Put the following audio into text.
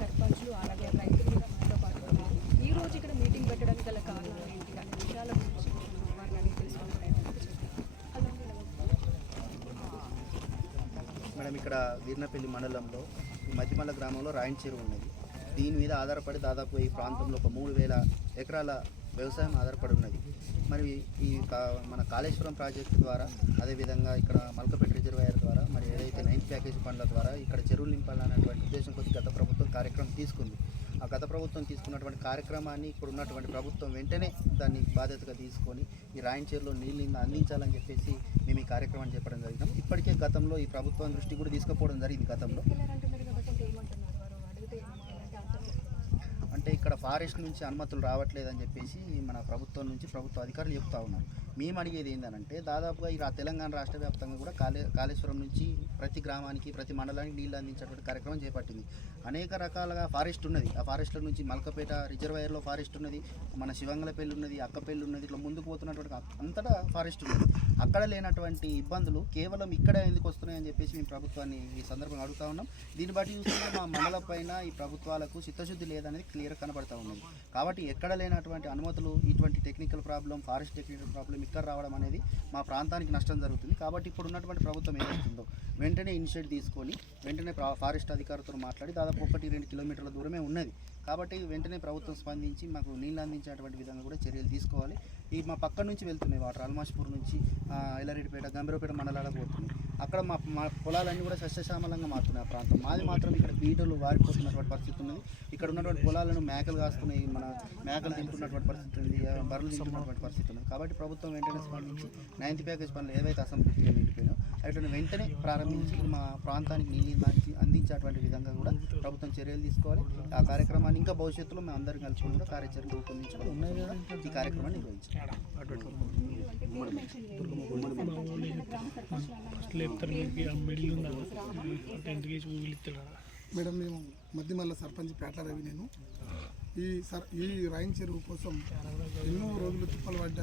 సర్పంచ్లు అలాగే రైతులు మనతో పాటు ఉన్నారు. ఈ రోజు ఇక్కడ మీటింగ్ పెట్టడానికి గల కారణాలు ఏంటి అనే విషయాల గురించి వారిని అడిగి తెలుసుకునే ప్రయత్నం చేస్తాం. మేడం, ఇక్కడ వీర్నపల్లి మండలంలో మధ్యమల్ల గ్రామంలో రాయన్ చెరువు ఉన్నది. దీని మీద ఆధారపడి దాదాపు ఈ ప్రాంతంలో ఒక 3000 ఎకరాల వ్యవసాయం ఆధారపడి ఉన్నది. మరి ఈ మన కాళేశ్వరం ప్రాజెక్టు ద్వారా, అదేవిధంగా ఇక్కడ మల్కపేట రిజర్వాయర్ ద్వారా, మరి ఏదైతే 9th ప్యాకేజ్ ఫండ్ల ద్వారా ఇక్కడ చెరువులు నింపాలనేటువంటి ఉద్దేశం కొద్ది గత ప్రభుత్వం కార్యక్రమం తీసుకుంది. ఆ గత ప్రభుత్వం తీసుకున్నటువంటి కార్యక్రమాన్ని ఇప్పుడు ఉన్నటువంటి ప్రభుత్వం వెంటనే దాన్ని బాధ్యతగా తీసుకొని ఈ రాయన్ చెరువులో నీళ్ళు అందించాలని చెప్పేసి మేము ఈ కార్యక్రమాన్ని చెప్పడం జరిగినాం. ఇప్పటికే గతంలో ఈ ప్రభుత్వం దృష్టి కూడా తీసుకుపోవడం జరిగింది. గతంలో అంటే ఇక్కడ ఫారెస్ట్ నుంచి అనుమతులు రావట్లేదని చెప్పేసి మన ప్రభుత్వం నుంచి ప్రభుత్వ అధికారులు చెప్తా ఉన్నారు. మేము అడిగేది ఏంటంటే, దాదాపుగా ఈ తెలంగాణ రాష్ట్ర వ్యాప్తంగా కూడా కాళేశ్వరం నుంచి ప్రతి గ్రామానికి ప్రతి మండలానికి నీళ్ళు అందించేటువంటి కార్యక్రమం చేపట్టింది. అనేక రకాలుగా ఫారెస్ట్ ఉన్నది. ఆ ఫారెస్ట్ల నుంచి మల్కపేట రిజర్వాయర్లో ఫారెస్ట్ ఉన్నది, మన శివంగలపల్లి ఉన్నది, అక్కపల్లి ఉన్నది, ఇట్లా ముందుకు పోతున్నటువంటి అంతటా ఫారెస్ట్ ఉన్నది. అక్కడ లేనటువంటి ఇబ్బందులు కేవలం ఇక్కడ ఎందుకు వస్తున్నాయని చెప్పేసి మేము ప్రభుత్వాన్ని ఈ సందర్భంగా అడుగుతా ఉన్నాం. దీన్ని బట్టి చూసుకుంటే మా మండలం పైన ఈ ప్రభుత్వాలకు చిత్తశుద్ధి లేదనేది క్లియర్గా కనబడతా ఉన్నది. కాబట్టి ఎక్కడ లేనటువంటి అనుమతులు, ఇటువంటి technical problem, forest technical problem ఇక్కడ రావడం అనేది మా ప్రాంతానికి నష్టం జరుగుతుంది. కాబట్టి ఇప్పుడు ఉన్నటువంటి ప్రభుత్వం ఏమవుతుందో వెంటనే ఇనిషియేటివ్ తీసుకొని వెంటనే ఫారెస్ట్ అధికారులతో మాట్లాడి, దాదాపు 1-2 కిలోమీటర్ల దూరమే ఉన్నది కాబట్టి వెంటనే ప్రభుత్వం స్పందించి మాకు నీళ్ళు అందించేటువంటి విధంగా కూడా చర్యలు తీసుకోవాలి. ఈ మా పక్క నుంచి వెళ్తున్నాయి వాటర్, అల్మాష్పూర్ నుంచి ఎల్లారెడ్డిపేట, గంభీరపేట మండలాలకు పోతున్నాయి. అక్కడ మా పొలాలన్నీ కూడా సస్యశ్యామలంగా మారుతున్నాయి. ఆ ప్రాంతం మాది మాత్రం ఇక్కడ బీటలు వాడిపోతున్నటువంటి పరిస్థితి ఉన్నది. ఇక్కడ ఉన్నటువంటి పొలాలను మేకలు కాస్తున్నాయి, మన మేకలు తింటున్నటువంటి పరిస్థితి ఉంది, బర్రెలు తింటున్నటువంటి పరిస్థితి ఉంది. కాబట్టి ప్రభుత్వం వెంటనే స్పందించి 9th ప్యాకేజ్ పనులు ఏవైతే అసంపూర్తిగా నిండిపోయినో వాటిని వెంటనే ప్రారంభించి మా ప్రాంతానికి నీళ్ళు అందించేటువంటి విధంగా కూడా ప్రభుత్వం చర్యలు తీసుకోవాలి. ఆ కార్యక్రమాన్ని ఇంకా భవిష్యత్తులో మేము అందరం కలుసుకుని కూడా కార్యాచరణ రూపొందించడం ఈ కార్యక్రమాన్ని నిర్వహించాం. మేడం, మేము మధ్యమల్ల సర్పంచ్ పేట రవి. నేను ఈ రాయన్ చెరువు కోసం ఎన్నో రోజులు తిప్పలు పడ్డా